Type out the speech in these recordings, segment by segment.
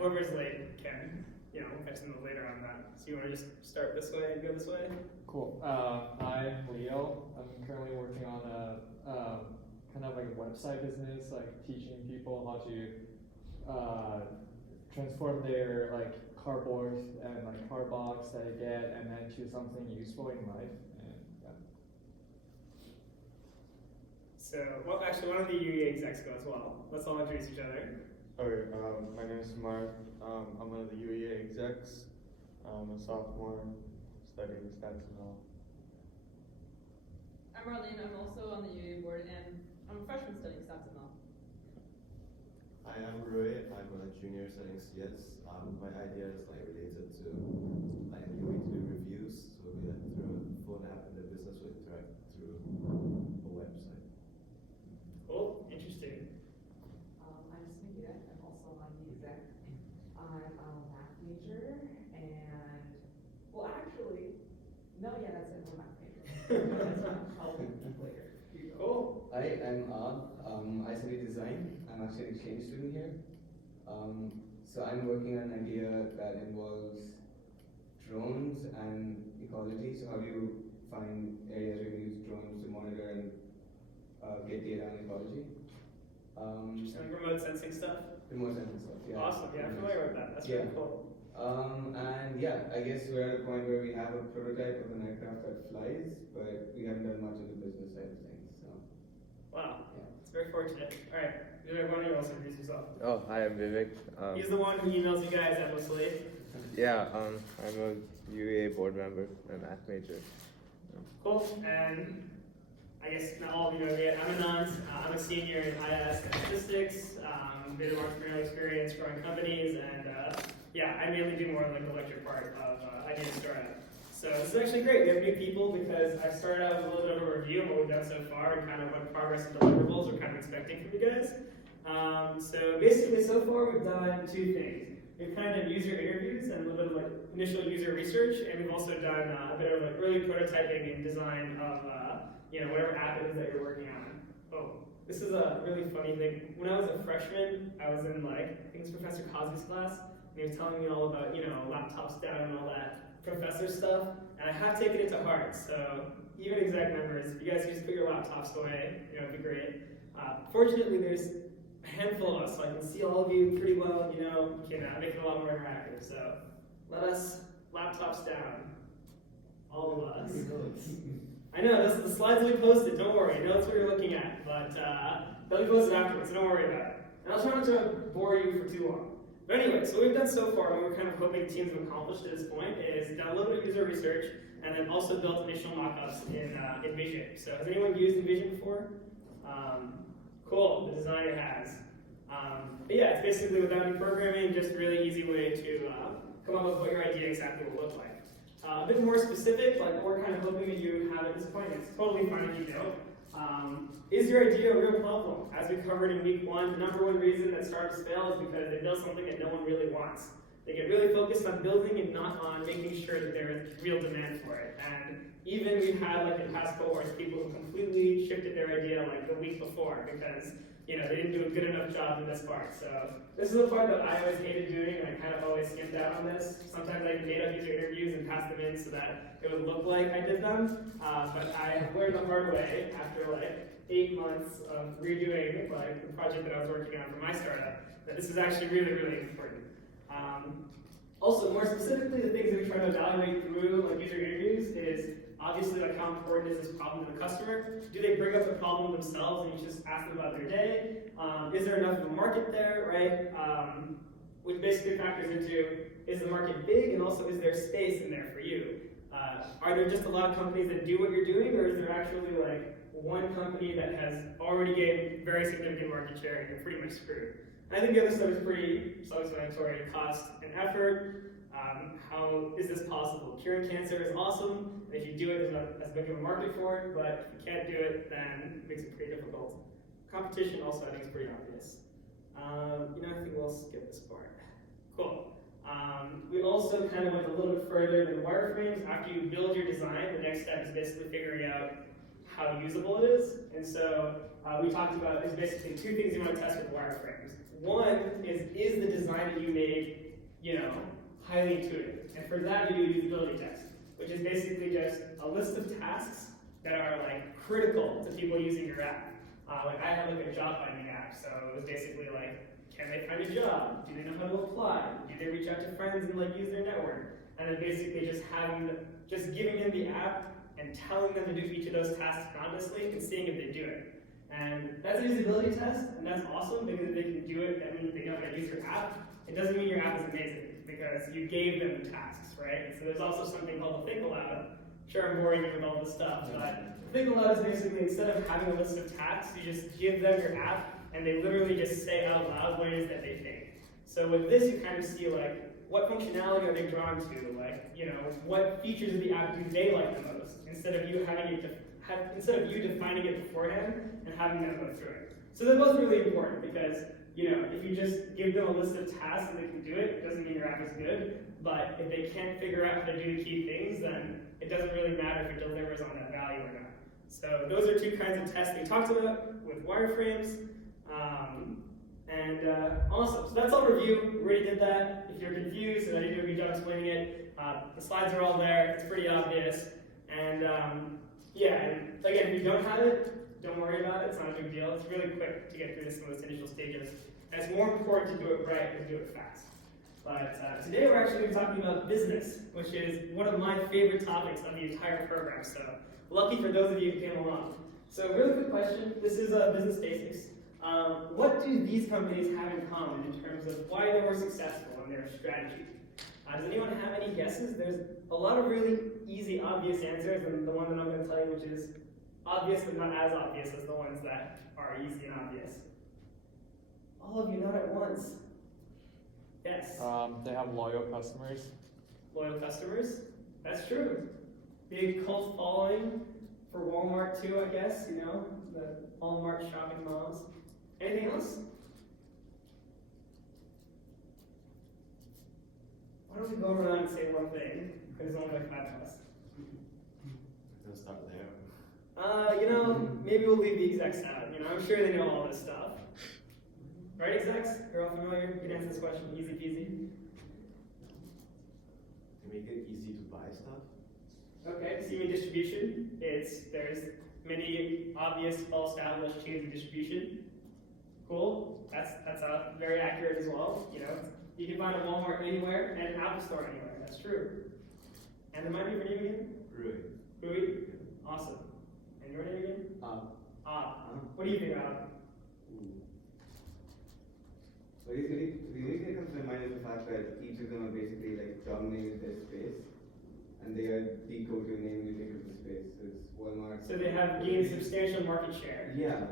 whoever's late can, we'll catch them later on that. So you want to just start this way and go this way? Cool. I'm Leo. I'm currently working on a kind of like a website business, like teaching people how to transform their like cardboard and like card box that they get, and then to something useful in life. And yeah. So, well, actually, one of the UEA execs go as well. Let's all introduce each other. Okay, my name is Mark. I'm one of the UEA execs. I'm a sophomore studying stats and all. I'm Marlene. I'm also on the UEA board, and I'm a freshman studying stats and all. Hi, I'm Rui. I'm a junior studying CS. My idea is like related to like a new way to do reviews. So we like through a phone app, and the business will interact through a website. Cool, interesting. I'm Smigita. I'm also on the exec. I'm a math major, and well, actually, no, yeah, that's it. I'm a math major. I'll think later. Cool. Hi, I'm Ab. I study design. I'm actually an exchange student here. So I'm working on an idea that involves drones and ecology. So how do you find areas where you use drones to monitor and get data on ecology? Just like remote sensing stuff? Remote sensing stuff, yeah. Awesome, yeah, I'm familiar with that. That's really cool. And yeah, I guess we're at a point where we have a prototype of an aircraft that flies, but we haven't done much of the business side of things. So. Wow, yeah. it's very fortunate. All right, why don't you also introduce yourself? Oh, hi, I'm Vivek. He's the one who emails you guys endlessly. Yeah, I'm a UEA board member and math major. Cool, and I guess not all of you know me yet. I'm Anand. I'm a senior in IS statistics, bit of entrepreneurial experience growing companies, and yeah, I mainly do more like the lecture part of Idea Startup. So this is actually great. We have new people because I started out with a little bit of a review of what we've done so far and kind of what progress and deliverables we're kind of expecting from you guys. So basically, so far we've done two things. We've kind of done user interviews and a little bit of like initial user research, and we've also done a bit of like early prototyping and design of whatever app it is that you're working on. Oh, this is a really funny thing. When I was a freshman, I was in like I think it's Professor Cosby's class, and he was telling me all about laptops down and all that professor stuff, and I have taken it to heart. So even exec members, if you guys just put your laptops away, it'd be great. Fortunately, there's a handful of us, so I can see all of you pretty well. Can make it a lot more interactive. So let us laptops down, all of us. I know the slides will be posted. Don't worry, I know that's what you're looking at, but they'll be posted afterwards. So don't worry about it. And I'll try not to bore you for too long. But anyway, so what we've done so far, and what we're kind of hoping teams have accomplished at this point, is done a little bit of user research, and then also built initial mockups in Vision. So has anyone used InVision before? Cool, the designer has. But yeah, it's basically without any programming, just a really easy way to come up with what your idea exactly will look like. A bit more specific, like what we're kind of hoping that you have at this point, it's totally fine if you don't. Is your idea a real problem? As we covered in week 1, the number one reason that startups fail is because they build something that no one really wants. They get really focused on building and not on making sure that there is real demand for it. And even we've had, like in past cohorts, people who completely shifted their idea like the week before because they didn't do a good enough job in this part. So this is the part that I always hated doing, and I kind of always skimmed out on this. Sometimes I made up user interviews and passed them in so that it would look like I did them. But I learned the hard way after like 8 months of redoing like the project that I was working on for my startup that this is actually really, really important. Also, more specifically, the things that we try to evaluate through like user interviews is obviously like how important is this problem to the customer? Do they bring up the problem themselves and you just ask them about their day? Is there enough of a market there, right? Which basically factors into, is the market big, and also is there space in there for you? Are there just a lot of companies that do what you're doing, or is there actually like one company that has already gained very significant market share and you're pretty much screwed? And I think the other stuff is pretty self-explanatory: cost and effort. How is this possible? Curing cancer is awesome. If you do it, there's not as big of a market for it, but if you can't do it, then it makes it pretty difficult. Competition also, I think, is pretty obvious. I think we'll skip this part. Cool. We also kind of went a little bit further than wireframes. After you build your design, the next step is basically figuring out how usable it is. And so we talked about there's basically two things you want to test with wireframes. One is the design that you made, highly intuitive. And for that, you do a usability test, which is basically just a list of tasks that are like critical to people using your app. Like I have like a job finding app, so it was basically like, can they find a job? Do they know how to apply? Do they reach out to friends and like use their network? And then basically just giving them the app and telling them to do each of those tasks honestly and seeing if they do it. And that's a usability test, and that's awesome because if they can do it, that means they know how to use your app. It doesn't mean your app is amazing because you gave them the tasks, right? So there's also something called the Think Aloud. Sure, I'm boring you with all this stuff, but Think Aloud is basically instead of having a list of tasks, you just give them your app and they literally just say out loud what it is that they think. So with this, you kind of see like, what functionality are they drawn to? Like, what features of the app do they like the most? Instead of you defining it beforehand and having them go through it. So they're both really important because, if you just give them a list of tasks and they can do it, it doesn't mean your app is good. But if they can't figure out how to do the key things, then it doesn't really matter if it delivers on that value or not. So those are two kinds of tests we talked about with wireframes. Awesome. So that's all review. We already did that. If you're confused and I didn't do a good job explaining it, the slides are all there. It's pretty obvious. And and again, if you don't have it, don't worry about it. It's not a big deal. It's really quick to get through some of those initial stages. And it's more important to do it right than do it fast. But today we're actually going to be talking about business, which is one of my favorite topics of the entire program. So lucky for those of you who came along. So really quick question. This is business basics. What do these companies have in common in terms of why they were successful in their strategy? Does anyone have any guesses? There's a lot of really easy, obvious answers, and the one that I'm going to tell you, which is obvious but not as obvious as the ones that are easy and obvious. All of you, not at once. Yes. They have loyal customers. Loyal customers? That's true. Big cult following for Walmart too, I guess, the Walmart shopping moms. Anything else? Why don't we go around and say one thing? Because there's only like 5 of us. Let's start there. Maybe we'll leave the execs out. I'm sure they know all this stuff. Right, execs? You're all familiar? You can answer this question. Easy peasy. To make it easy to buy stuff. Okay, so you mean distribution? There's many obvious, well-established chains of distribution. Cool. That's very accurate as well. You can find a Walmart anywhere and an Apple Store anywhere. That's true. And remind me of your name again? Rui. Awesome. And your name again? What do you think, Ab? So the only thing that comes to my mind is the fact that each of them are basically like dominating their space, and they are the go-to name you think of the space. So it's Walmart. So they have gained substantial market share. Yeah.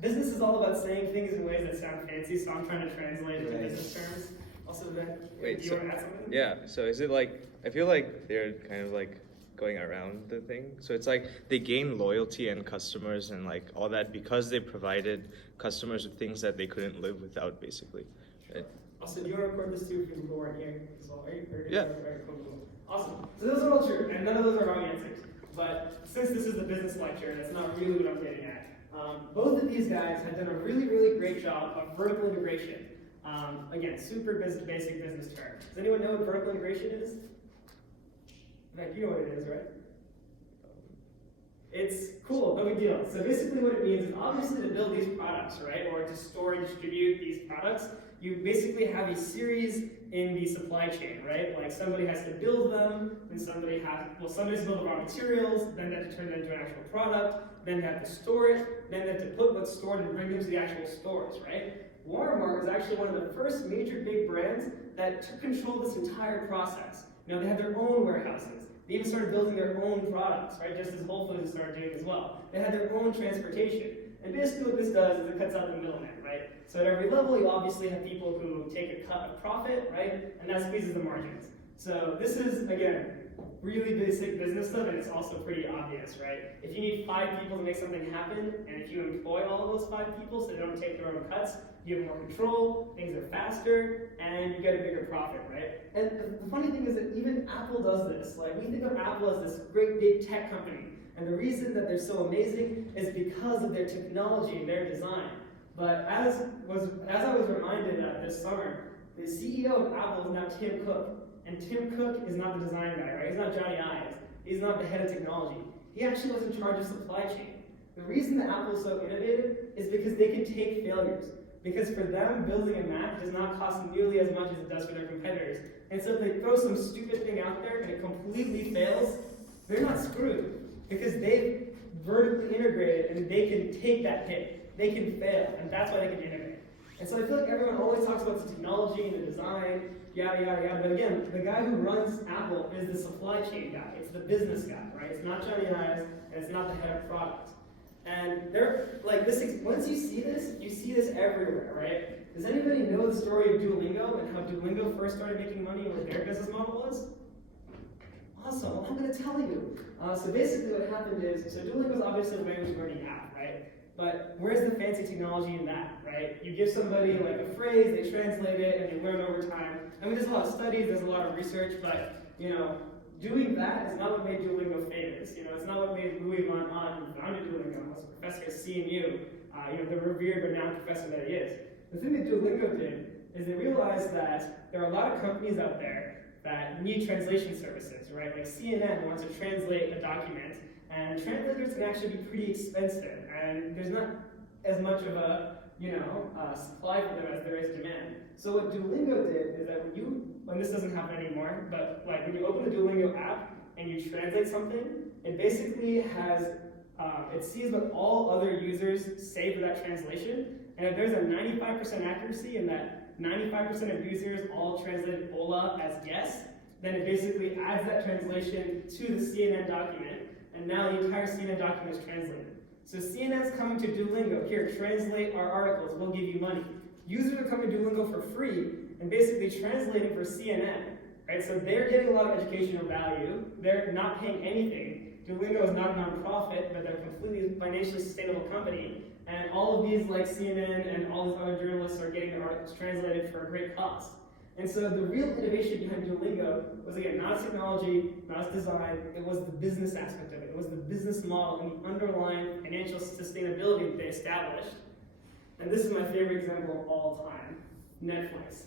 Business is all about saying things in ways that sound fancy, so I'm trying to translate it to business terms. Also, Ben, do you want to add something? Yeah, so is it like, I feel like they're kind of like going around the thing. So it's like they gain loyalty and customers and like all that because they provided customers with things that they couldn't live without, basically. Sure. Also, do you want to record this too for people who aren't here as well, right? Yeah. Right, cool. Awesome. So those are all true, and none of those are wrong answers. But since this is the business lecture, that's not really what I'm getting at. Both of these guys have done a really, really great job of vertical integration. Again, super basic business term. Does anyone know what vertical integration is? In fact, you know what it is, right? It's cool, no big deal. So basically what it means is obviously to build these products, right, or to store and distribute these products, you basically have a series in the supply chain, right? Like somebody has to build them, then somebody's build the raw materials, then they have to turn it into an actual product, then they have to store it, then they have to put what's stored and bring them to the actual stores, right? Walmart was actually one of the first major big brands that took control of this entire process. They had their own warehouses. They even started building their own products, right? Just as Whole Foods started doing as well. They had their own transportation. And basically what this does is it cuts out the middleman, right? So at every level, you obviously have people who take a cut of profit, right? And that squeezes the margins. So this is, again, really basic business stuff, and it's also pretty obvious, right? If you need 5 people to make something happen, and if you employ all of those 5 people so they don't take their own cuts, you have more control, things are faster, and you get a bigger profit, right? And the funny thing is that even Apple does this. Like, we think of Apple as this great big tech company, And the reason that they're so amazing is because of their technology and their design. But as I was reminded this summer, the CEO of Apple is now Tim Cook. And Tim Cook is not the design guy, right? He's not Johnny Ives. He's not the head of technology. He actually was in charge of supply chain. The reason that Apple is so innovative is because they can take failures. Because for them, building a Mac does not cost nearly as much as it does for their competitors. And so if they throw some stupid thing out there and it completely fails, they're not screwed. Because they've vertically integrated and they can take that hit. They can fail, and that's why they can innovate. And so I feel like everyone always talks about the technology and the design, yada, yada, yada. But again, the guy who runs Apple is the supply chain guy. It's the business guy, right? It's not Johnny Ives, and it's not the head of product. And they're like this. Once you see this everywhere, right? Does anybody know the story of Duolingo and how Duolingo first started making money and what their business model was? Awesome. Well, I'm going to tell you. So basically, what happened is, so Duolingo is obviously a language learning app, right? But where's the fancy technology in that, right? You give somebody like a phrase, they translate it, and they learn over time. I mean, there's a lot of studies, there's a lot of research, but doing that is not what made Duolingo famous. It's not what made Louis von Ahn, who founded Duolingo, was a professor at CMU, the revered, renowned professor that he is. The thing that Duolingo did is they realized that there are a lot of companies out there that need translation services, right? Like CNN wants to translate a document, and translators can actually be pretty expensive, and there's not as much of a supply for them as there is demand. So what Duolingo did is that when this doesn't happen anymore, but like when you open the Duolingo app and you translate something, it basically has, it sees what all other users say for that translation, and if there's a 95% accuracy and that 95% of users all translate hola as yes, then it basically adds that translation to the CNN document, and now the entire CNN document is translated. So CNN's coming to Duolingo, here, translate our articles, we'll give you money. Users are coming to Duolingo for free and basically translating for CNN, right? So they're getting a lot of educational value. They're not paying anything. Duolingo is not a nonprofit, but they're a completely financially sustainable company. And all of these, like CNN and all these other journalists, are getting their articles translated for a great cost. And so the real innovation behind Duolingo was, again, not its technology, not its design, it was the business aspect of it. It was the business model and the underlying financial sustainability that they established. And this is my favorite example of all time, Netflix.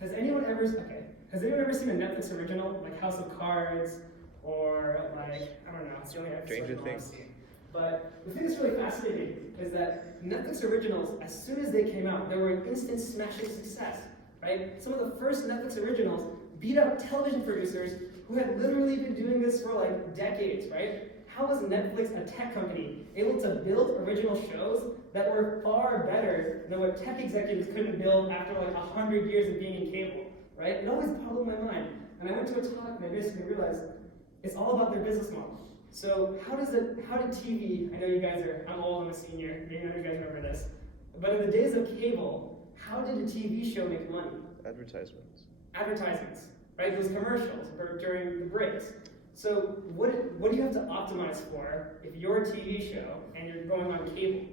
Has anyone ever seen a Netflix original, like House of Cards, or like, I don't know, it's the only episode Stranger I've Things. seen. But the thing that's really fascinating is that Netflix originals, as soon as they came out, they were an instant smashing success. Right? Some of the first Netflix originals beat out television producers who had literally been doing this for like decades, right? How was Netflix, a tech company, able to build original shows that were far better than what tech executives couldn't build after like 100 years of being in cable, right? It always boggled my mind. And I went to a talk and I basically realized it's all about their business model. So how did TV, I know you guys I'm old, I'm a senior, maybe none of you guys remember this, but in the days of cable, how did a TV show make money? Advertisements. Advertisements, right? Those commercials during the breaks. So what do you have to optimize for if you're a TV show and you're going on cable?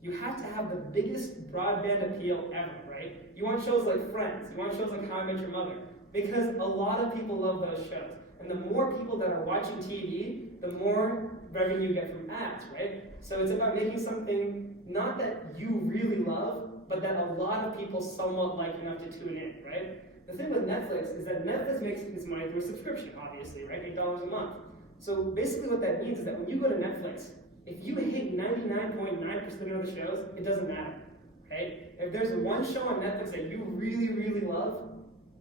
You have to have the biggest broadband appeal ever, right? You want shows like Friends, you want shows like How I Met Your Mother, because a lot of people love those shows. And the more people that are watching TV, the more revenue you get from ads, right? So it's about making something not that you really love, but that a lot of people somewhat like enough to tune in, right? The thing with Netflix is that Netflix makes its money through a subscription, obviously, right? $8 a month. So basically what that means is that when you go to Netflix, if you hate 99.9% of the shows, it doesn't matter, right? If there's one show on Netflix that you really, really love,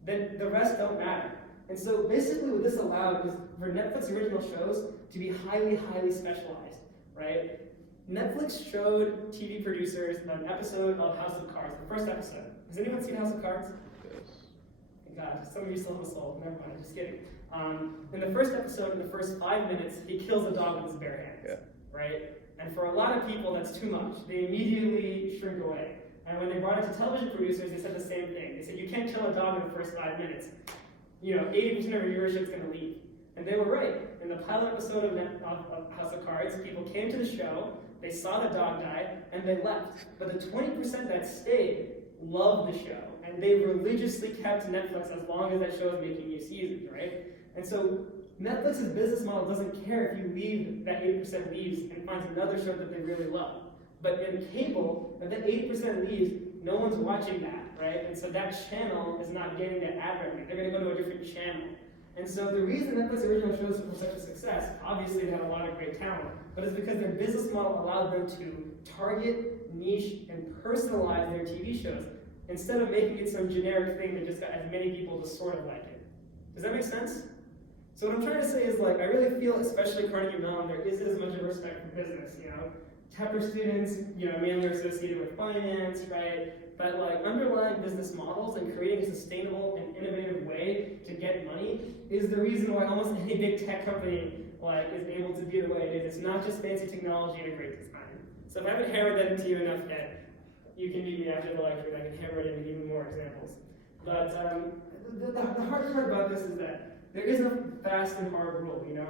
then the rest don't matter. And so basically what this allowed is for Netflix original shows to be highly, highly specialized, right? Netflix showed TV producers an episode of House of Cards, the first episode. Has anyone seen House of Cards? Yes. Thank God, some of you still have a soul. Never mind, just kidding. In the first episode, in the first 5 minutes, he kills a dog with his bare hands, right? And for a lot of people, that's too much. They immediately shrink away. And when they brought it to television producers, they said the same thing. They said, you can't kill a dog in the first 5 minutes. 80% of your viewership is going to leave. And they were right. In the pilot episode of House of Cards, people came to the show, they saw the dog die, and they left. But the 20% that stayed loved the show, and they religiously kept Netflix as long as that show was making new seasons, right? And so Netflix's business model doesn't care if you leave, that 80% leaves and finds another show that they really love. But in cable, if that 80% leaves, no one's watching that, right? And so that channel is not getting that ad revenue. They're going to go to a different channel. And so the reason Netflix original shows were such a success, obviously they had a lot of great talent, but it's because their business model allowed them to target, niche, and personalize their TV shows instead of making it some generic thing that just got as many people to sort of like it. Does that make sense? So what I'm trying to say is, like, I really feel, especially Carnegie Mellon, there isn't as much of respect for business, you know? Tepper students, you know, mainly are associated with finance, right? But like underlying business models and creating a sustainable and innovative way to get money is the reason why almost any big tech company like is able to be the way it is. It's not just fancy technology and a great design. So if I haven't hammered that into you enough yet, you can meet me after the lecture and I can hammer it into even more examples. But the hard part about this is that there is a fast and hard rule, you know?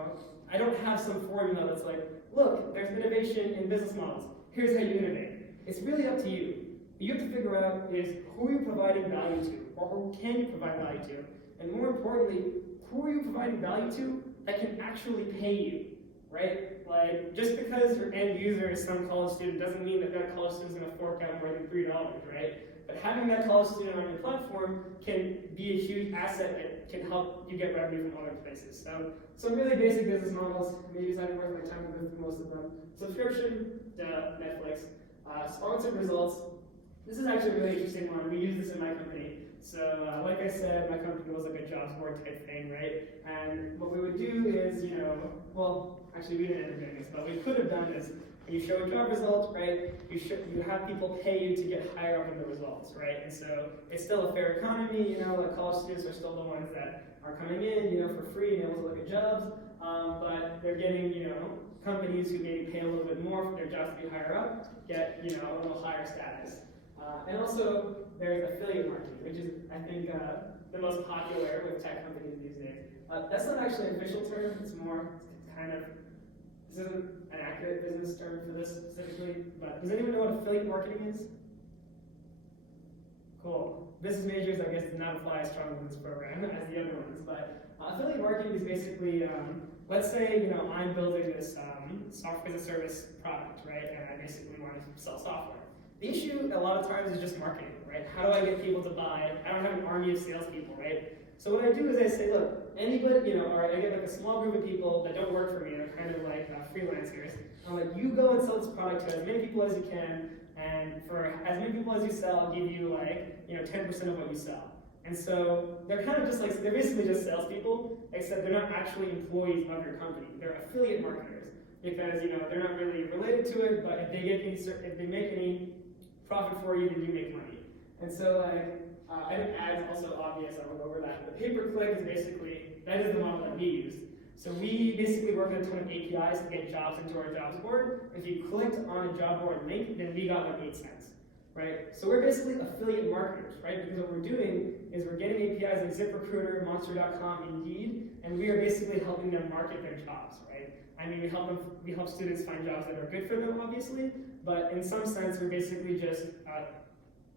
I don't have some formula that's like, look, there's innovation in business models. Here's how you innovate. It's really up to you. You have to figure out is who are you providing value to, or who can you provide value to? And more importantly, who are you providing value to that can actually pay you, right? Like, just because your end user is some college student doesn't mean that that college student is going to fork out more than $3, right? But having that college student on your platform can be a huge asset that can help you get revenue from other places. So some really basic business models, maybe I haven't worth my time to go through most of them. Subscription, Netflix. Sponsored results. This is actually a really interesting one. We use this in my company. So like I said, my company was like a jobs board type thing, right? And what we would do is, you know, well, actually we didn't end up doing this, but what we could have done is when you show a job result, right, you have people pay you to get higher up in the results, right? And so it's still a fair economy, you know, like college students are still the ones that are coming in, you know, for free and able to look at jobs, but they're getting, you know, companies who maybe pay a little bit more for their jobs to be higher up, get, you know, a little higher status. And also, there's affiliate marketing, which is, I think, the most popular with tech companies these days. That's not actually an official term, it's more kind of, this isn't an accurate business term for this specifically, but does anyone know what affiliate marketing is? Cool. Business majors, I guess, did not apply as strongly in this program as the other ones, but affiliate marketing is basically, let's say, you know, I'm building this software as a service product, right, and I basically want to sell software. The issue a lot of times is just marketing, right? How do I get people to buy? I don't have an army of salespeople, right? So what I do is I say, look, anybody, you know, or I get like a small group of people that don't work for me, they're kind of like freelancers. I'm like, you go and sell this product to as many people as you can, and for as many people as you sell, I'll give you like, you know, 10% of what you sell. And so they're kind of just like, they're basically just salespeople, except they're not actually employees of your company. They're affiliate marketers because, you know, they're not really related to it, but if they get any, if they make any profit for you, then you make money. And so like, I think ads also obvious, I went over that. But pay-per-click is basically, that is the model that we use. So we basically work with a ton of APIs to get jobs into our jobs board. If you clicked on a job board link, then we got like 8 cents, right? So we're basically affiliate marketers, right? Because what we're doing is we're getting APIs like ZipRecruiter, Monster.com, Indeed, and we are basically helping them market their jobs, right? I mean, we help students find jobs that are good for them, obviously, but in some sense, we're basically just,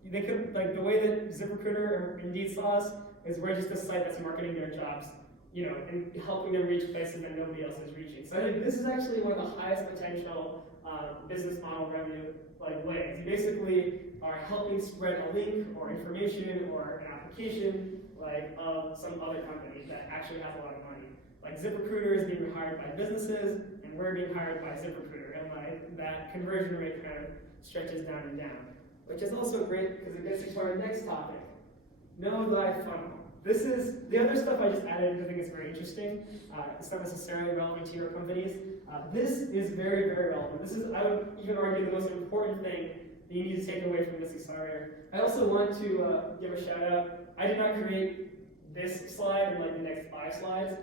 they could, like the way that ZipRecruiter or Indeed saw us is we're just a site that's marketing their jobs, you know, and helping them reach places that nobody else is reaching. So I think this is actually one of the highest potential business model revenue like ways. You basically are helping spread a link or information or an application like of some other company that actually has a lot of money. Like ZipRecruiter is being hired by businesses, and we're being hired by ZipRecruiter, and like that conversion rate kind of stretches down and down, which is also great because it gets to our next topic: Know Thy Funnel. This is the other stuff I just added because I think it's very interesting. It's not necessarily relevant to your companies. This is very, very relevant. This is, I would even argue, the most important thing that you need to take away from this accelerator. I also want to give a shout out. I did not create this slide and like the next 5 slides.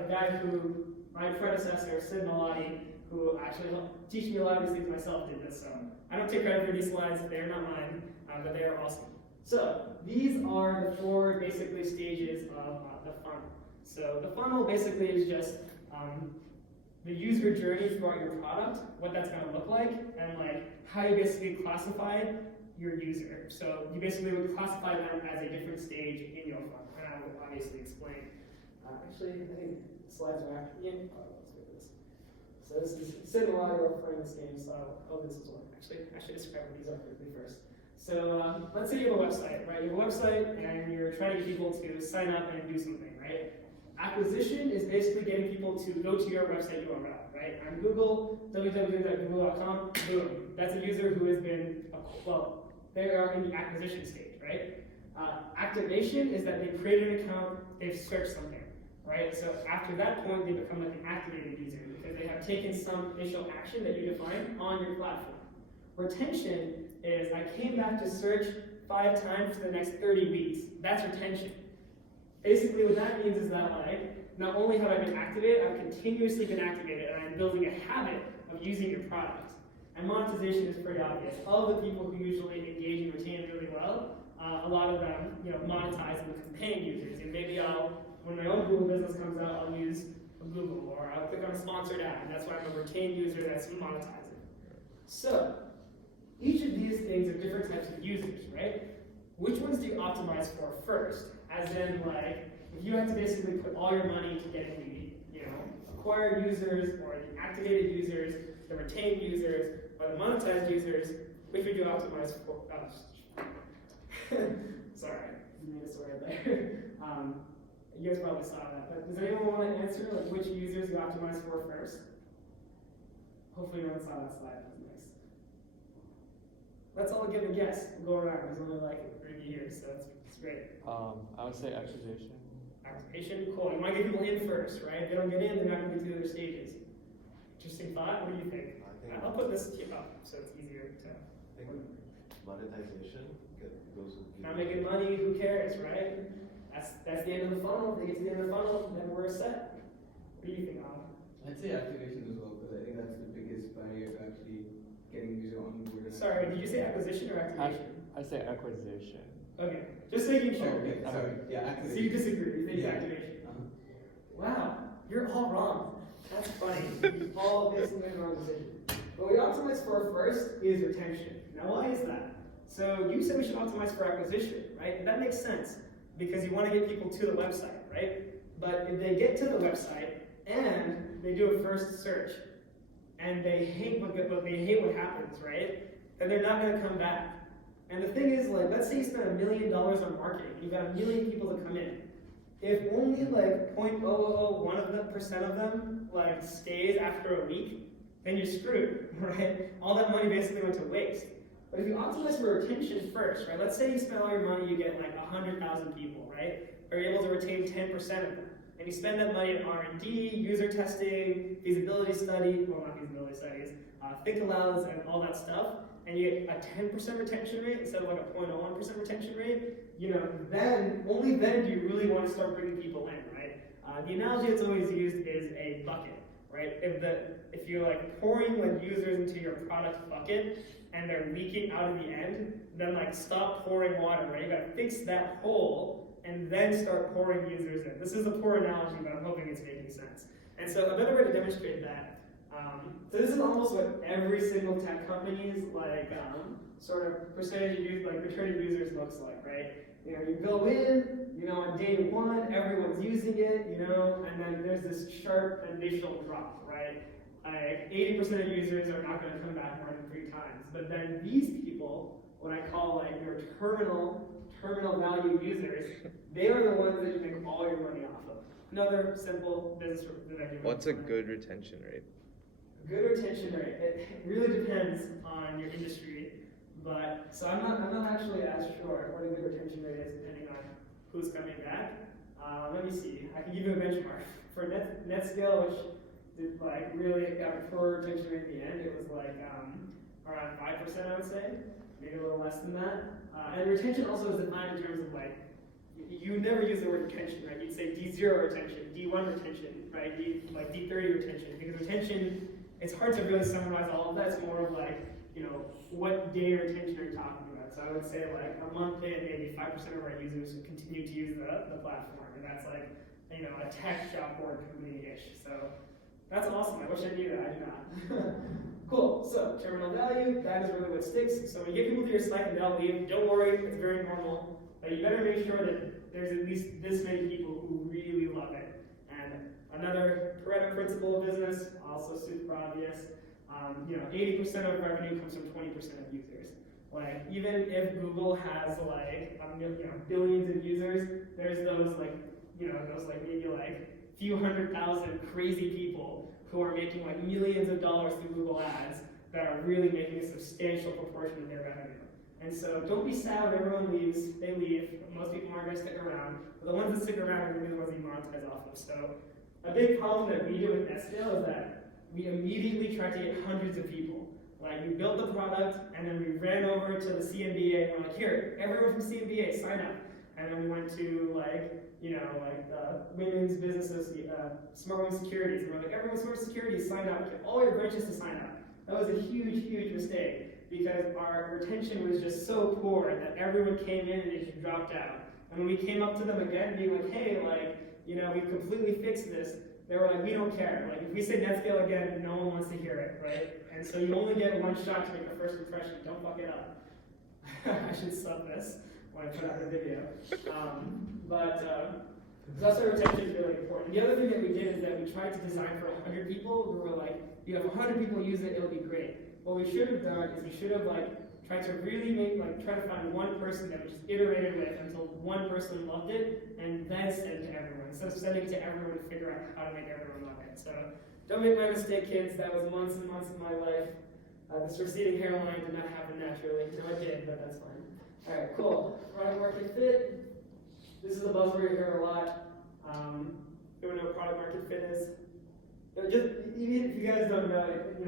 The guy who, my predecessor, Sid Malati, who actually helped teach me a lot of these things myself, did this. So I don't take credit for these slides. They're not mine, but they are awesome. So these are the 4 basically stages of the funnel. So the funnel basically is just the user journey throughout your product, what that's going to look like, and like how you basically classify your user. So you basically would classify them as a different stage in your funnel, and I will obviously explain. Actually, I think slides are actually, oh, let's do this. So this is sitting while you're playing this game, so I hope this is one. Actually, I should describe what these are quickly first. So let's say you have a website, right? You have a website and you're trying to get people to sign up and do something, right? Acquisition is basically getting people to go to your website URL, right? On Google, www.google.com, boom. That's a user who has been, well, they are in the acquisition stage, right? Activation is that they created an account, they've searched something, right? So after that point, they become like an activated user because they have taken some initial action that you define on your platform. Retention is I came back to search 5 times for the next 30 weeks. That's retention. Basically, what that means is that like, not only have I been activated, I've continuously been activated, and I'm building a habit of using your product. And monetization is pretty obvious. All the people who usually engage and retain really well, a lot of them, monetize and become paying users. And maybe when my own Google business comes out, I'll use a Google, or I'll click on a sponsored ad, and that's why I'm a retained user that's monetizing. So, each of these things are different types of users, right? Which ones do you optimize for first? As in, like, if you had to basically put all your money to getting the, acquired users, or the activated users, the retained users, or the monetized users, which would you optimize for? Sorry, didn't mean to swear there. You guys probably saw that, but does anyone want to answer like which users you optimize for first? Hopefully, no one saw that slide. That was nice. Let's all give a guess. We'll go around. There's only like 3 here, so it's great. I would say acquisition. Activation, cool. You might get people in first, right? If they don't get in, they're not going to get to the other stages. Interesting thought. What do you think? I'll put this up so it's easier to. I think monetization goes with Not making money, who cares, right? That's the end of the funnel. If they get to the end of the funnel, then we're set. What do you think, Alan? I'd say activation as well, because I think that's the biggest barrier to actually getting user on board. Sorry, did you say acquisition or activation? I say acquisition. Okay, just making sure. Oh, okay, sorry. Yeah, So activation. you disagree, you think it's Yeah. activation. Uh-huh. Wow, you're all wrong. That's funny. You all basically made the wrong decision. What we optimize for first is retention. Now, why is that? So you said we should optimize for acquisition, right? And that makes sense because you want to get people to the website, right? But if they get to the website and they do a first search and they hate what happens, right? Then they're not going to come back. And the thing is, like, let's say you spend $1 million on marketing, you've got 1 million people to come in. If only like 0.0001% of them like stays after a week, then you're screwed, right? All that money basically went to waste. But if you optimize for retention first, right? Let's say you spend all your money, you get like 100,000 people, right? Or you're able to retain 10% of them. And you spend that money on R&D, user testing, feasibility study, well not feasibility studies, think alouds and all that stuff, and you get a 10% retention rate instead of like a 0.01% retention rate, then, only then do you really want to start bringing people in, right? The analogy that's always used is a bucket, right? If you're like pouring like users into your product bucket and they're leaking out of the end, then like stop pouring water, right? You gotta fix that hole and then start pouring users in. This is a poor analogy, but I'm hoping it's making sense. And so another way to demonstrate that, so this is almost what every single tech company's like sort of percentage of use, like returning users looks like, right? You go in, on day 1, everyone's using it, and then there's this sharp initial drop, right? Like 80% of users are not going to come back more than 3 times. But then these people, what I call like your terminal value users, they are the ones that you make all your money off of. Another simple business that What's a good retention rate? Good retention rate. It really depends on your industry, but so I'm not actually as sure what a good retention rate is depending on who's coming back. Let me see. I can give you a benchmark for NetScale, which did like really got poor retention rate in the end. It was like around 5%, I would say, maybe a little less than that. And retention also is defined in terms of like you never use the word retention, right? You'd say D0 retention, D1 retention, right? D30 retention, because retention. It's hard to really summarize all of that. It's more of like, what day retention are you talking about? So I would say like a month in, maybe 5% of our users continue to use the platform. And that's like, a tech shop board company-ish. So that's awesome. I wish I knew that. I do not. Cool. So terminal value, that is really what sticks. So when you get people to your site and they'll leave, don't worry, it's very normal. But you better make sure that there's at least this many people who really love it. And another Pareto principle of business, also super obvious. 80% of revenue comes from 20% of users. Like, even if Google has like billions of users, there's those maybe few 100,000 crazy people who are making like millions of dollars through Google Ads that are really making a substantial proportion of their revenue. And so don't be sad when everyone leaves. They leave. Most people aren't going to stick around. But the ones that stick around are going to be the ones you monetize off of. So a big problem that we do with Netscale is that we immediately try to get hundreds of people. Like, we built the product, and then we ran over to the CNBA, and we're like, here, everyone from CNBA, sign up. And then we went to the Women's Business Smart Women Securities, and we're like, everyone Smart Securities, sign up. Get all your branches to sign up. That was a huge, huge mistake, because our retention was just so poor that everyone came in and they just dropped out. And when we came up to them again, being like, hey, we've completely fixed this, they were like, we don't care. Like, if we say Netscale again, no one wants to hear it, right? And so you only get one shot to make a first impression. Don't fuck it up. I should sub this when I put out the video. That's why retention is really important. The other thing that we did is that we tried to design for 100 people. We were like, you have 100 people use it, it'll be great. What we should have done is we should have tried to really try to find one person that we just iterated with until one person loved it, and then send it to everyone. Instead of sending it to everyone to figure out how to make everyone love it. So don't make my mistake, kids. That was months and months of my life. This receding hairline did not happen naturally. No, it did, but that's fine. All right, cool. Product market fit. This is a buzzword you hear a lot. Don't know what product market fit is. Even if you guys don't know it,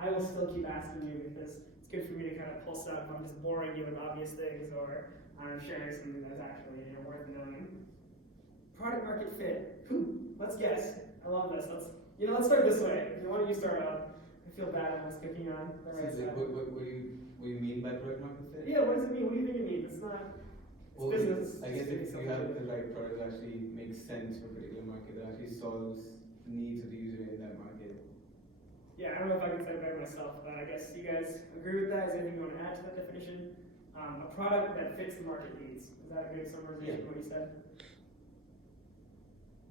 I will still keep asking you because it's good for me to kind of pulse out if I'm just boring you with obvious things or I'm sharing something that's actually worth knowing. Product market fit. Let's guess. I love this. Let's start this way. Why don't you start off? I feel bad when I was picking on the right stuff. What do you mean by product market fit? Yeah, what does it mean? What do you think it means? It's business. I guess if you have the right product that actually makes sense for a particular market, that actually solves the needs of the user in that market. Yeah, I don't know if I can say it better myself, but I guess you guys agree with that. Is there anything you want to add to that definition? A product that fits the market needs. Is that a good summarization of what you said?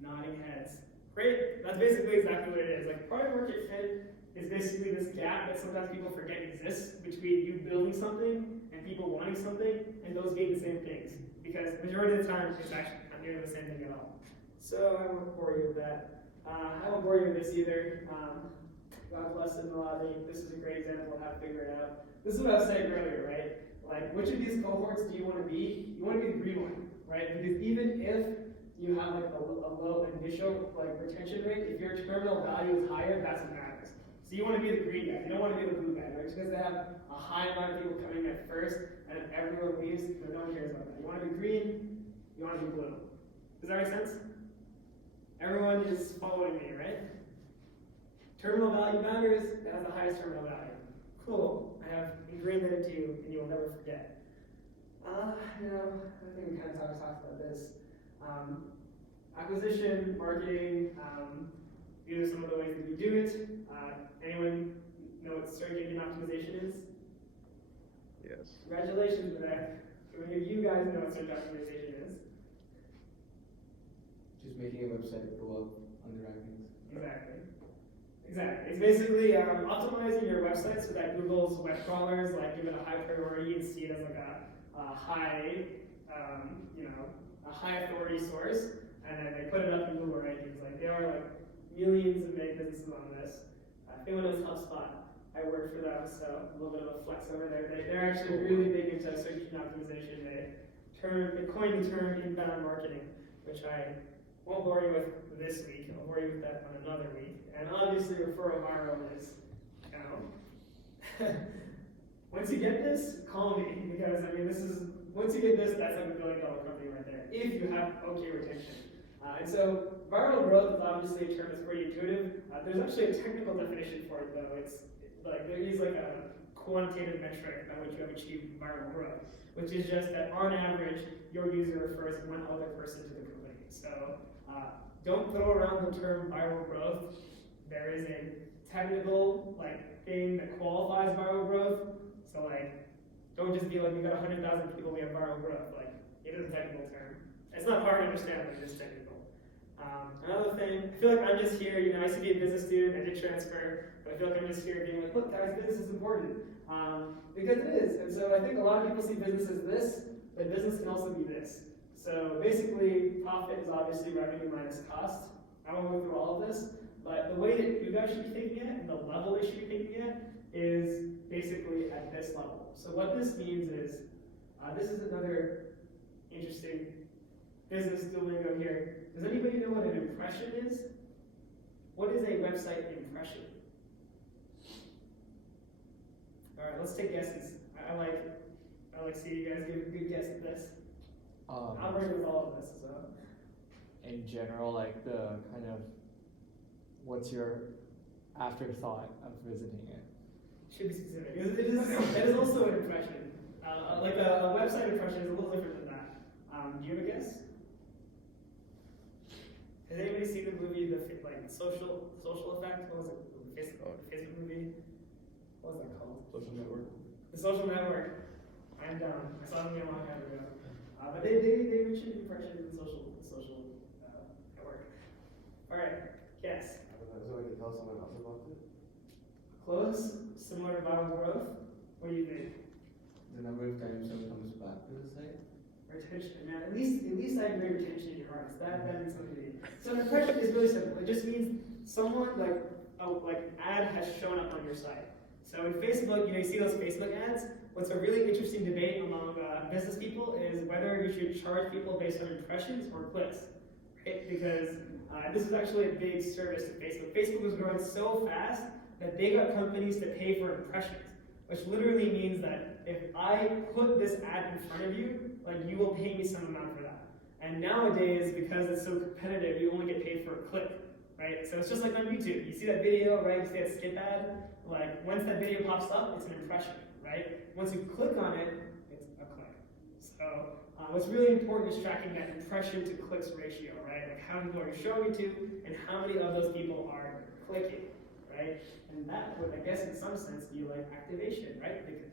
Nodding heads. Great. That's basically exactly what it is. Like, product market fit is basically this gap that sometimes people forget exists between you building something and people wanting something, and those being the same things. Because the majority of the time, it's actually not nearly the same thing at all. So I won't bore you with that. I won't bore you with this either. God bless it, Melody. This is a great example of how to figure it out. This is what I was saying earlier, right? Like, which of these cohorts do you want to be? You want to be the green one, right? Because even if you have a low initial retention rate, if your terminal value is higher, that's what matters. So you want to be the green guy. You don't want to be the blue guy, right? Just because they have a high amount of people coming at first, and if everyone leaves, no one cares about that. You want to be green. You want to be blue. Does that make sense? Everyone is following me, right? Terminal value matters. That has the highest terminal value. Cool. I have ingrained that into you, and you'll never forget. I think we kind of talked about this. Acquisition, marketing. These are some of the ways that we do it. Anyone know what search engine optimization is? Yes. Congratulations for that. So many of you guys know what search optimization is. Just making a website go up on the rankings. Exactly. It's basically optimizing your website so that Google's web crawlers give it a high priority and see it as a high, a high authority source, and then they put it up in Google rankings. There are millions of big businesses on this. Anyone knows HubSpot? I work for them, so a little bit of a flex over there. They're actually really big into search engine optimization. They coined the term inbound marketing, which I won't bore you with this week. I'll bore you with that on another week. And obviously, referral viral is, once you get this, call me, because once you get this, that's $1 billion company right there, if you have okay retention. And so viral growth is obviously a term that's pretty intuitive. There's actually a technical definition for it, though. It's there is a quantitative metric by which you have achieved viral growth, which is just that on average, your user refers one other person to the company. So don't throw around the term viral growth. There is a technical thing that qualifies viral growth. So don't just be we got 100,000 people, we have viral growth. It is a technical term. It's not hard to understand, but it is technical. Another thing, I feel like I'm just here, I used to be a business student, I did transfer, but I feel like I'm just here being like, look guys, business is important. Because it is, and so I think a lot of people see business as this, but business can also be this. So basically, profit is obviously revenue minus cost. I won't go through all of this, but the way that you guys should be thinking it, and the level they should be thinking it, is basically at this level. So what this means is, this is another interesting business lingo here. Does anybody know what an impression is? What is a website impression? All right, let's take guesses. I like seeing you guys give a good guess at this. I'll work with all of this. So. In general, like the kind of, what's your afterthought of visiting it? Should be specific. It is also an impression. Like a website impression is a little different than that. Do you have a guess? Has anybody seen the movie, Social Effect? What was it? The Facebook movie? What was that called? Social Network. The Social Network. I'm done. I saw the movie a long time ago. But they mentioned impressions in social network. All right. Yes. I don't know, is there a way to tell someone else about it? Close. Similar to viral growth. What do you think? The number of times someone comes back to the site. Retention, man. At least I agree retention in your hearts. That means something to me. So an impression is really simple. It just means someone ad has shown up on your site. So in Facebook, you see those Facebook ads. What's a really interesting debate among business people is whether you should charge people based on impressions or clicks, right? Because this is actually a big service to Facebook. Facebook was growing so fast that they got companies to pay for impressions, which literally means that if I put this ad in front of you, you will pay me some amount for that. And nowadays, because it's so competitive, you only get paid for a click, right? So it's just like on YouTube. You see that video, right? You see that skip ad. Once that video pops up, it's an impression, right? Once you click on it, it's a click. So what's really important is tracking that impression to clicks ratio, right? How many people are you showing to, and how many of those people are clicking, right? And that would, I guess, in some sense, be like activation, right? Because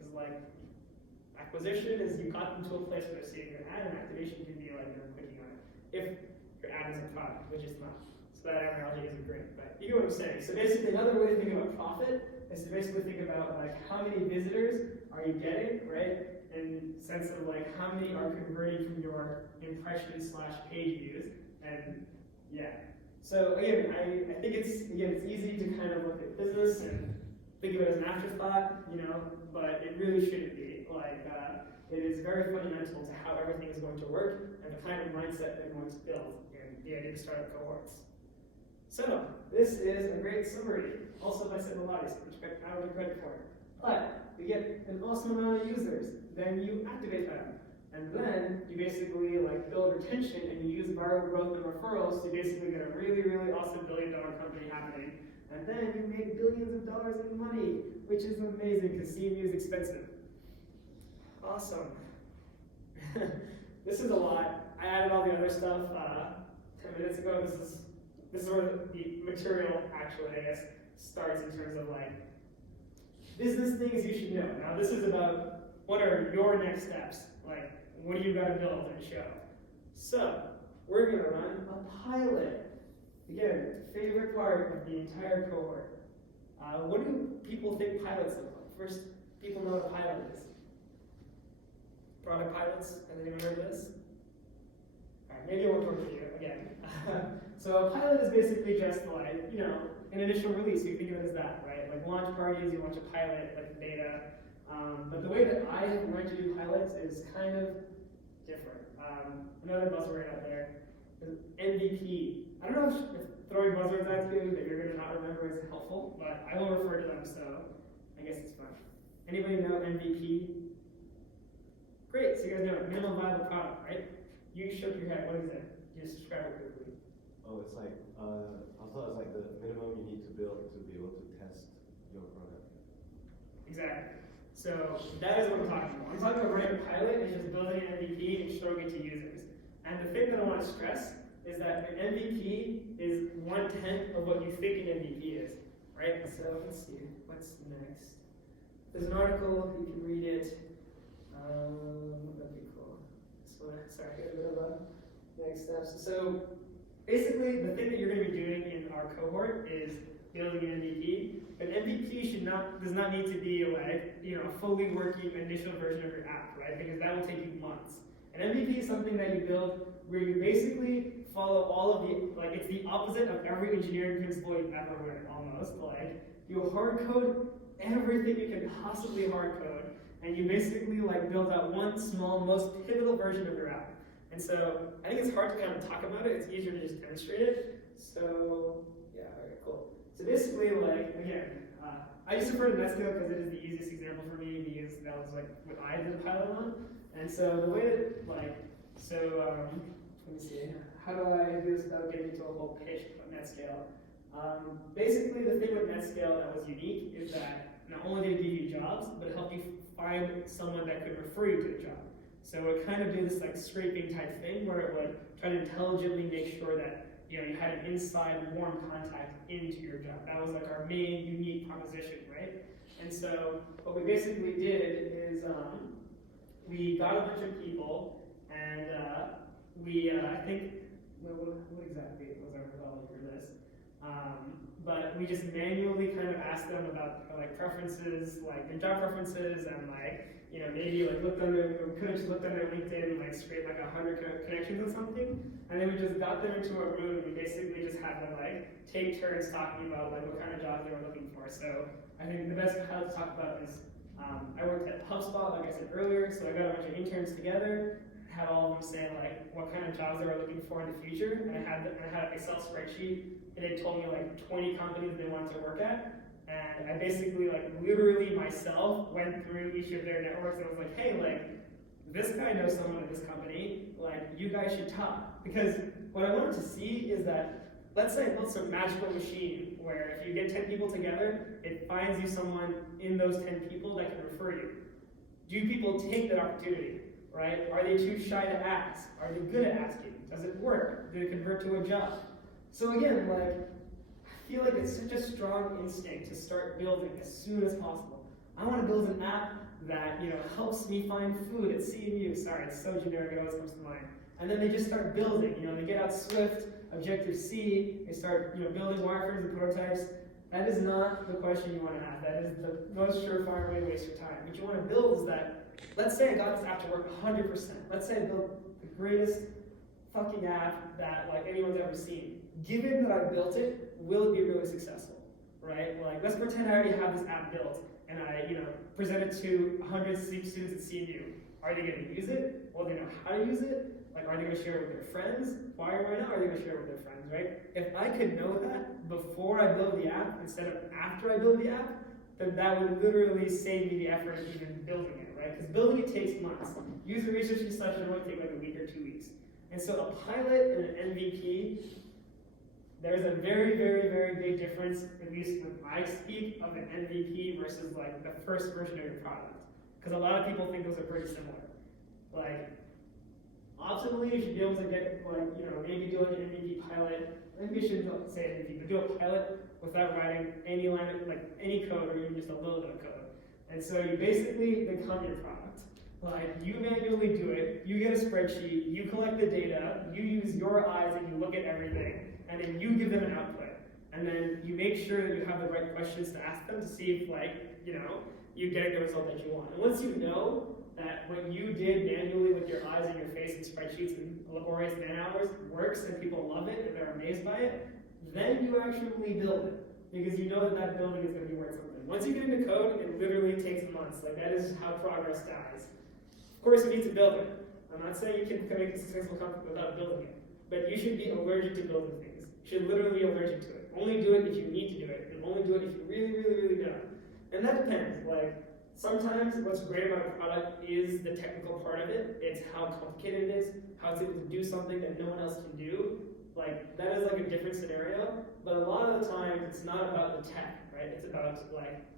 acquisition is you got them to a place where they're seeing your ad, and activation can be like you're clicking on it. If your ad is a product, which it's not. So that analogy isn't great, but you get what I'm saying. So basically, another way to think about profit is to basically think about how many visitors are you getting, right? In sense of how many are converting from your impression/page views, and yeah. So again, I think it's easy to kind of look at business and think of it as an afterthought, but it really shouldn't be. It is very fundamental to how everything is going to work and the kind of mindset that we're going to build in the idea of startup cohorts. So this is a great summary, also by Similarities, which I would give credit for. But you get an awesome amount of users, then you activate them. And then you basically build retention and you use viral growth and referrals to basically get a really, really awesome billion-dollar company happening. And then you make billions of dollars in money, which is amazing because CMU is expensive. Awesome. This is a lot. I added all the other stuff 10 minutes ago. This is where the material actually, I guess, starts in terms of business things you should know. Now this is about what are your next steps? What do you got to build and show? So we're gonna run a pilot. Again, favorite part of the entire cohort. What do people think pilots look like? First, people know what a pilot is. Product pilots, has anyone heard of this? Alright, maybe it won't work for you again. So a pilot is basically just an initial release. You think of it as that, right? Launch parties, you launch a pilot, beta. But the way that I have learned to do pilots is kind of different. Another buzzword out there is MVP. I don't know if throwing buzzwords at you that you're going to not remember is helpful, but I will refer to them, so I guess it's fun. Anybody know MVP? Great, so you guys know it. Minimum viable product, right? You shook your head. What is it? Just describe it quickly. Oh, it's I thought it's the minimum you need to build to be able to test your product. Exactly. So that is what I'm talking about. I'm talking about running a pilot and just building an MVP and showing it to users. And the thing that I want to stress is that an MVP is 1/10 of what you think an MVP is, right? So let's see, what's next? There's an article, you can read it. That'd be cool. So, sorry, I got a bit of a next steps. So basically the thing that you're going to be doing in our cohort is building an MVP. An MVP does not need to be like, a fully working initial version of your app, right? Because that will take you months. An MVP is something that you build where you basically follow all of it's the opposite of every engineering principle you've ever learned, almost. Like, you hard code everything you can possibly hard code, and you basically build out one small, most pivotal version of your app. And so I think it's hard to kind of talk about it. It's easier to just demonstrate it. So yeah, all right, cool. So basically, again, I just refer to Netscale because it is the easiest example for me because that was what I did a pilot on. And so the way that let me see, how do I do this without getting into a whole pitch of Netscale? Basically, the thing with Netscale that was unique is that not only did it give you jobs, but it helped you find someone that could refer you to the job. So it kind of did this scraping type thing where it would try to intelligently make sure that you had an inside warm contact into your job. That was our main unique proposition, right? And so what we basically did is we got a bunch of people and I think, what exactly was our methodology for this? But we just manually kind of asked them about preferences, their job preferences, and maybe looked on their, we could have just looked on their LinkedIn and scraped 100 connections or something, and then we just got them into a room and we basically just had them take turns talking about what kind of jobs they were looking for. So I think the best how to talk about is I worked at HubSpot, like I said earlier, so I got a bunch of interns together, had all of them say what kind of jobs they were looking for in the future, and I had an Excel spreadsheet, and it told me 20 companies they wanted to work at, and I basically literally myself went through each of their networks and was hey, this guy knows someone at this company, you guys should talk. Because what I wanted to see is that, let's say I built some magical machine where if you get 10 people together, it finds you someone in those 10 people that can refer you. Do people take that opportunity, right? Are they too shy to ask? Are they good at asking? Does it work? Do they convert to a job? So again, I feel it's such a strong instinct to start building as soon as possible. I want to build an app that helps me find food at CMU. Sorry, it's so generic, it always comes to mind. And then they just start building. They get out Swift, Objective-C, they start building wireframes and prototypes. That is not the question you want to ask. That is the most surefire way to waste your time. What you want to build is that, let's say I got this app to work 100%. Let's say I built the greatest fucking app that anyone's ever seen. Given that I built it, will it be really successful, right? Let's pretend I already have this app built and I, present it to 100 students at CMU. Are they going to use it? Will they know how to use it? Are they going to share it with their friends? Why or why not are they going to share it with their friends, right? If I could know that before I build the app instead of after I build the app, then that would literally save me the effort of even building it, right? Because building it takes months. User research and stuff should only take a week or 2 weeks. And so a pilot and an MVP, there's a very, very, very big difference, at least when I speak of an MVP versus the first version of your product. Because a lot of people think those are pretty similar. Optimally, you should be able to get, maybe do an MVP pilot. Maybe you shouldn't say MVP, but do a pilot without writing any line of, any code or even just a little bit of code. And so you basically become your product. You manually do it, you get a spreadsheet, you collect the data, you use your eyes and you look at everything, and then you give them an output. And then you make sure that you have the right questions to ask them to see if, you get the result that you want. And once you know that what you did manually with your eyes and your face and spreadsheets and laborious man hours works and people love it and they're amazed by it, then you actually build it. Because you know that building is going to be worth something. Once you get into code, it literally takes months. That is how progress dies. Of course, you need to build it. I'm not saying you can make a successful company without building it. But you should be allergic to building things. You should literally be allergic to it. Only do it if you need to do it. And only do it if you really, really, really don't. And that depends. Sometimes what's great about a product is the technical part of it. It's how complicated it is, how it's able to do something that no one else can do. That is a different scenario. But a lot of the time, it's not about the tech, right? It's about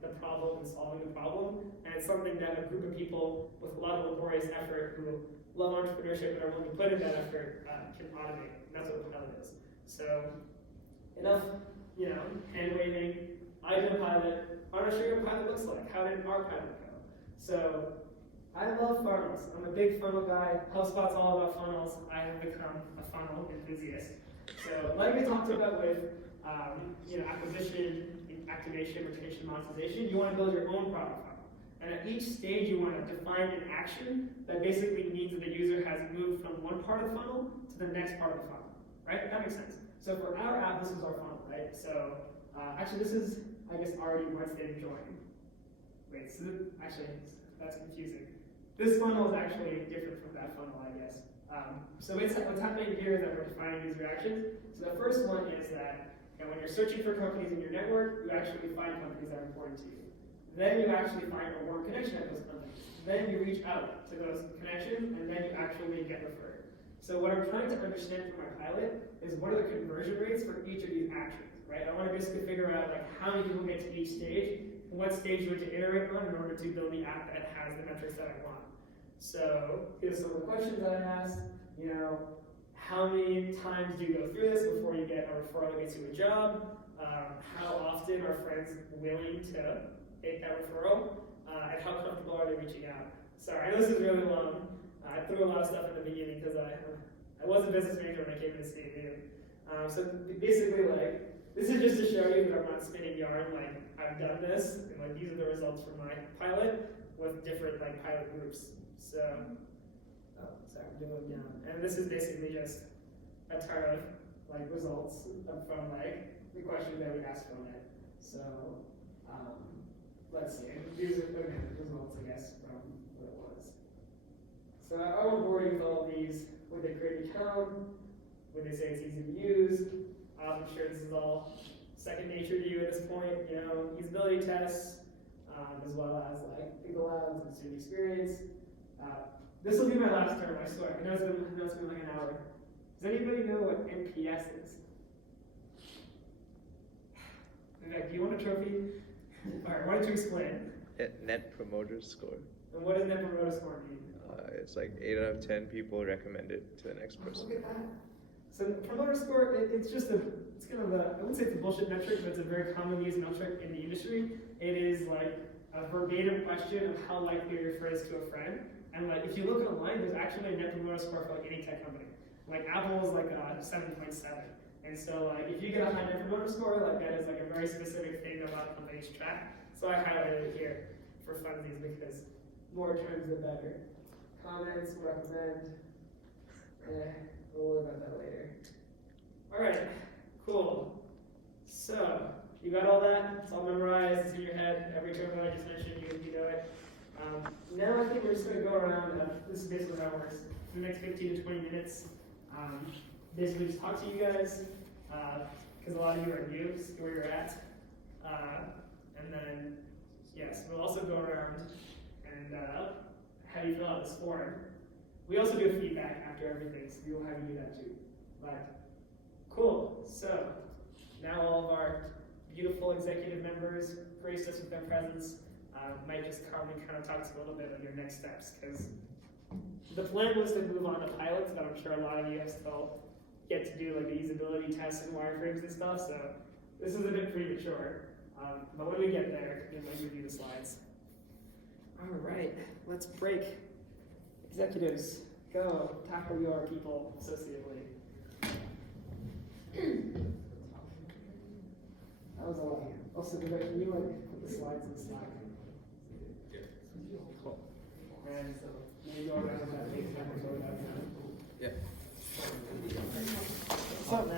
the problem and solving the problem. And it's something that a group of people with a lot of laborious effort who love entrepreneurship and are willing to put in that effort can automate. And that's what a pilot is. So enough, hand waving. I did a pilot. I'm not sure what a pilot looks like. How did our pilot go? So I love funnels. I'm a big funnel guy. HubSpot's all about funnels. I have become a funnel enthusiast. So like we talked about with acquisition, activation, retention, monetization, you want to build your own product funnel. And at each stage, you want to define an action that basically means that the user has moved from one part of the funnel to the next part of the funnel, right? That makes sense. So for our app, this is our funnel, right? So actually, this is, I guess, already once they've joined. Wait, so actually, that's confusing. This funnel is actually different from that funnel, I guess. So what's happening here is that we're defining user actions. So the first one is that when you're searching for companies in your network, you actually find companies that are important to you. Then you actually find a warm connection at those companies. Then you reach out to those connections, and then you actually get referred. So what I'm trying to understand from my pilot is what are the conversion rates for each of these actions, right? I want to basically figure out like how many people get to each stage, and what stage you want to iterate on in order to build the app that has the metrics that I want. So here's some of the questions that I asked. How many times do you go through this before you get a referral that gets you a job? How often are friends willing to make that referral? And how comfortable are they reaching out? Sorry, I know this is really long. I threw a lot of stuff in the beginning because I was a business major when I came into Stadium. So basically, like, this is just to show you that I'm not spinning yarn. Like, I've done this, and like these are the results from my pilot with different like pilot groups. So, sorry, I'm doing down. And this is basically just a ton of like results from like the questions that we asked from it. So, let's see. And these are the results, I guess, from what it was. So I won't bore you with all of these. Would they create an account? Would they say it's easy to use? I'm sure this is all second nature to you at this point. Usability tests, as well as like think alouds and student experience. This will be my last term, I swear. I know it's been like an hour. Does anybody know what NPS is? Vivek, do you want a trophy? All right, why don't you explain? Net Promoter Score. And what does Net Promoter Score mean? It's like 8 out of 10 people recommend it to the next person. Look at that. So the promoter score, it's kind of I wouldn't say it's a bullshit metric, but it's a very commonly used metric in the industry. It is like a verbatim question of how likely are your friends to a friend. And like if you look online, there's actually a Net Promoter Score for like any tech company. Like Apple is like a 7.7. And so like if you get a high Net Promoter Score, like that is like a very specific thing that a lot of companies track. So I highlighted it here for funsies because more terms the better. Comments, recommend. We'll worry about that later. All right, cool. So you got all that? It's all memorized. It's in your head. Every term that I just mentioned, you know it. Now I think we're just going to go around. This is basically how it works. For the next 15 to 20 minutes, basically just talk to you guys because a lot of you are new to where you're at. And then, yes, we'll also go around and have you fill out this form. We also do feedback after everything, so we will have you do that too. But cool. So now all of our beautiful executive members graced us with their presence. Might just come and kind of talk to you a little bit of your next steps, because the plan was to move on to pilots, but I'm sure a lot of you have still get to do like the usability tests and wireframes and stuff. So this is a bit premature. But when we get there, we might review the slides. All right, let's break. Executives, go tackle your people associatively. That was a lot. Also, Vivek, can you like put the slides in Slack? Cool. And so, you go around that. Yeah. What's up, man?